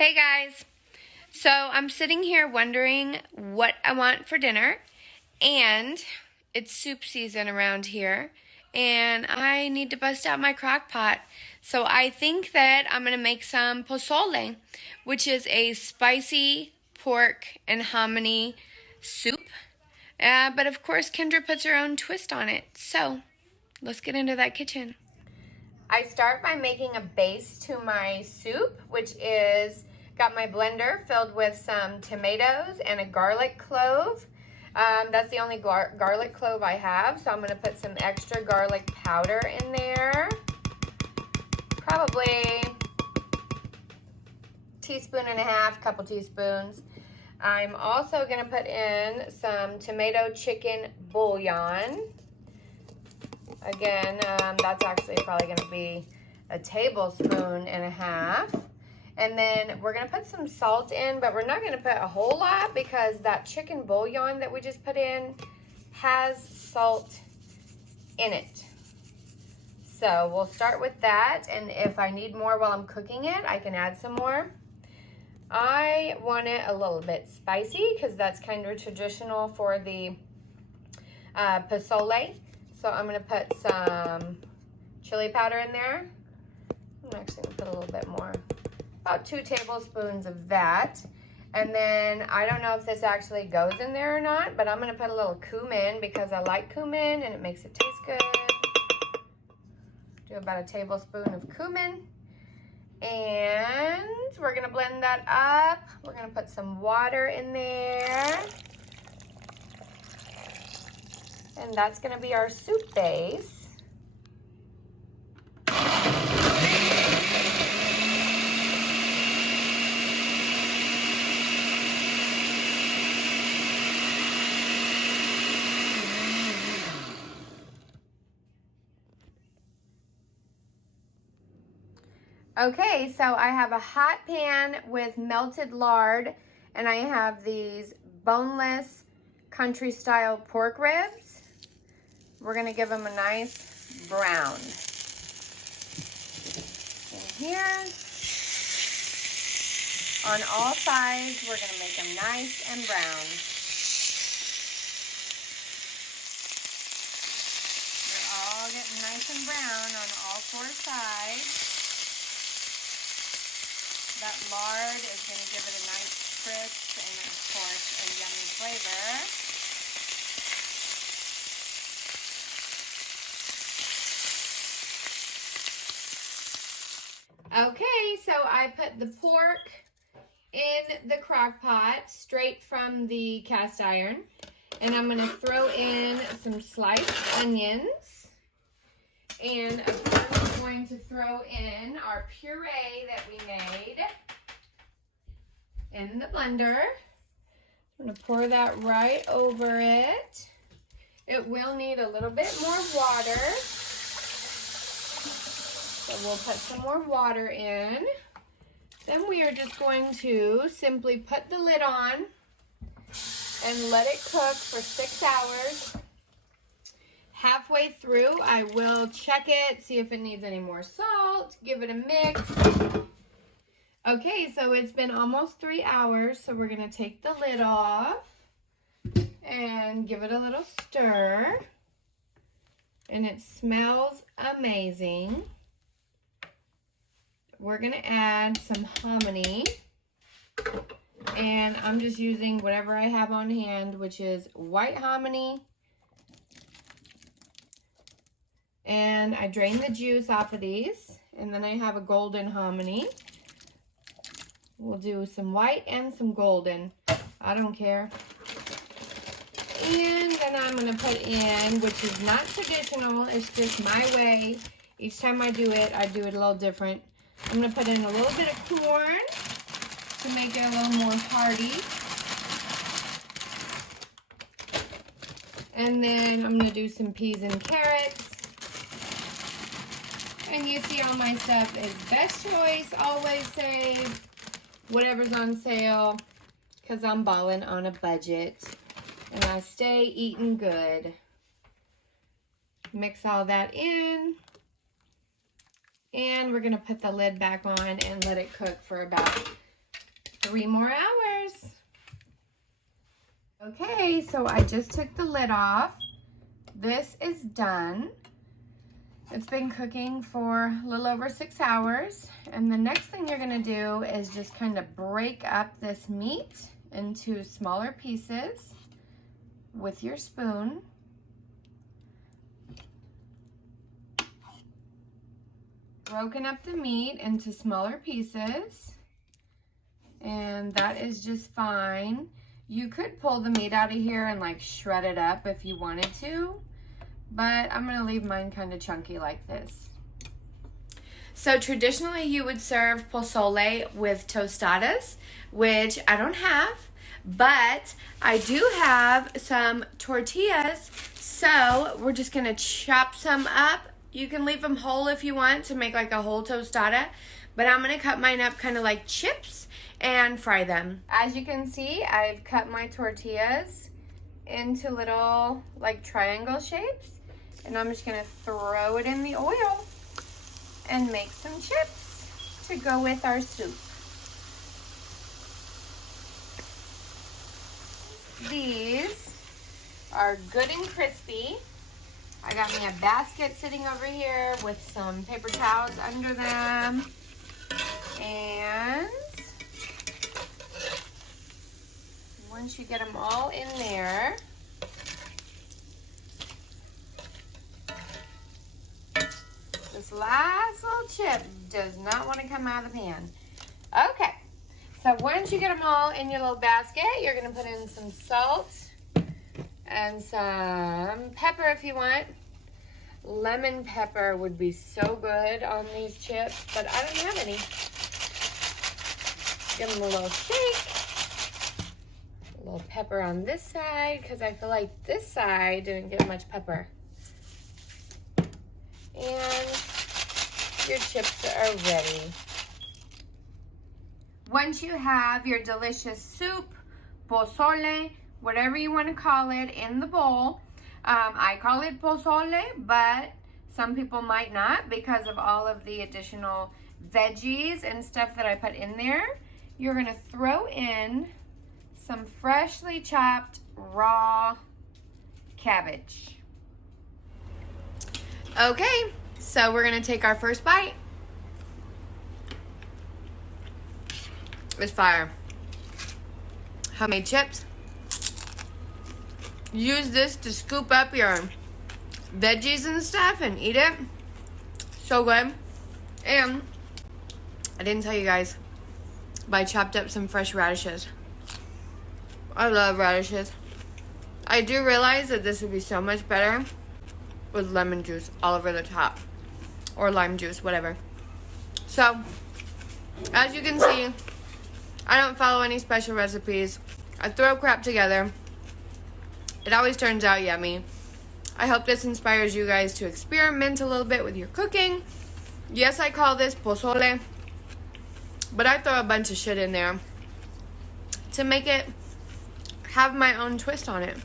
Hey guys, so I'm sitting here wondering what I want for dinner, and it's soup season around here, and I need to bust out my crock pot. So I think that I'm going to make some posole, which is a spicy pork and hominy soup. But of course, Kendra puts her own twist on it. So let's get into that kitchen. I start by making a base to my soup, which is got my blender filled with some tomatoes and a garlic clove. That's the only garlic clove I have, so I'm going to put some extra garlic powder in there. Probably teaspoon and a half, couple teaspoons. I'm also going to put in some tomato chicken bouillon. Again, that's actually probably going to be a tablespoon and a half. And then we're going to put some salt in, but we're not going to put a whole lot because that chicken bouillon that we just put in has salt in it. So we'll start with that, and if I need more while I'm cooking it, I can add some more. I want it a little bit spicy because that's kind of traditional for the posole. So I'm going to put some chili powder in there. I'm actually going to put a little bit more. About 2 tablespoons of that. And then I don't know if this actually goes in there or not, but I'm going to put a little cumin because I like cumin and it makes it taste good. Do about a tablespoon of cumin. And we're going to blend that up. We're going to put some water in there. And that's going to be our soup base. Okay, so I have a hot pan with melted lard, and I have these boneless country style pork ribs. We're gonna give them a nice brown. And here, on all sides, we're gonna make them nice and brown. They're all getting nice and brown on all 4 sides. That lard is going to give it a nice crisp and, of course, a yummy flavor. Okay, so I put the pork in the crock pot straight from the cast iron. And I'm going to throw in some sliced onions. And of course, we're going to throw in our puree that we made in the blender. I'm going to pour that right over it. It will need a little bit more water. So we'll put some more water in. Then we are just going to simply put the lid on and let it cook for 6 hours. Halfway through, I will check it, see if it needs any more salt, give it a mix. Okay, so it's been almost 3 hours, so we're going to take the lid off and give it a little stir. And it smells amazing. We're going to add some hominy. And I'm just using whatever I have on hand, which is white hominy. And I drain the juice off of these. And then I have a golden hominy. We'll do some white and some golden. I don't care. And then I'm going to put in, which is not traditional, it's just my way. Each time I do it a little different. I'm going to put in a little bit of corn to make it a little more hearty. And then I'm going to do some peas and carrots. And you see all my stuff is best choice, always save, whatever's on sale, because I'm balling on a budget. And I stay eating good. Mix all that in. And we're going to put the lid back on and let it cook for about 3 more hours. Okay, so I just took the lid off. This is done. It's been cooking for a little over 6 hours. And the next thing you're gonna do is just kind of break up this meat into smaller pieces with your spoon. Broken up the meat into smaller pieces. And that is just fine. You could pull the meat out of here and like shred it up if you wanted to, but I'm gonna leave mine kind of chunky like this. So traditionally you would serve posole with tostadas, which I don't have, but I do have some tortillas, so we're just gonna chop some up. You can leave them whole if you want to make like a whole tostada, but I'm gonna cut mine up kind of like chips and fry them. As you can see, I've cut my tortillas into little like triangle shapes, and I'm just gonna throw it in the oil and make some chips to go with our soup. These are good and crispy. I got me a basket sitting over here with some paper towels under them, and once you get them all in there, this last little chip does not want to come out of the pan. Okay, so once you get them all in your little basket, you're going to put in some salt and some pepper if you want. Lemon pepper would be so good on these chips, but I don't have any. Give them a little shake. A little pepper on this side, because I feel like this side didn't get much pepper. And your chips are ready. Once you have your delicious soup, posole, whatever you want to call it, in the bowl, I call it posole, but some people might not because of all of the additional veggies and stuff that I put in there. You're going to throw in some freshly chopped raw cabbage. Okay, so we're going to take our first bite. It's fire. Homemade chips. Use this to scoop up your veggies and stuff and eat it. So good. And I didn't tell you guys, but I chopped up some fresh radishes. I love radishes. I do realize that this would be so much better with lemon juice all over the top. Or lime juice, whatever. So, as you can see, I don't follow any special recipes. I throw crap together. It always turns out yummy. I hope this inspires you guys to experiment a little bit with your cooking. Yes, I call this posole, but I throw a bunch of shit in there to make it have my own twist on it.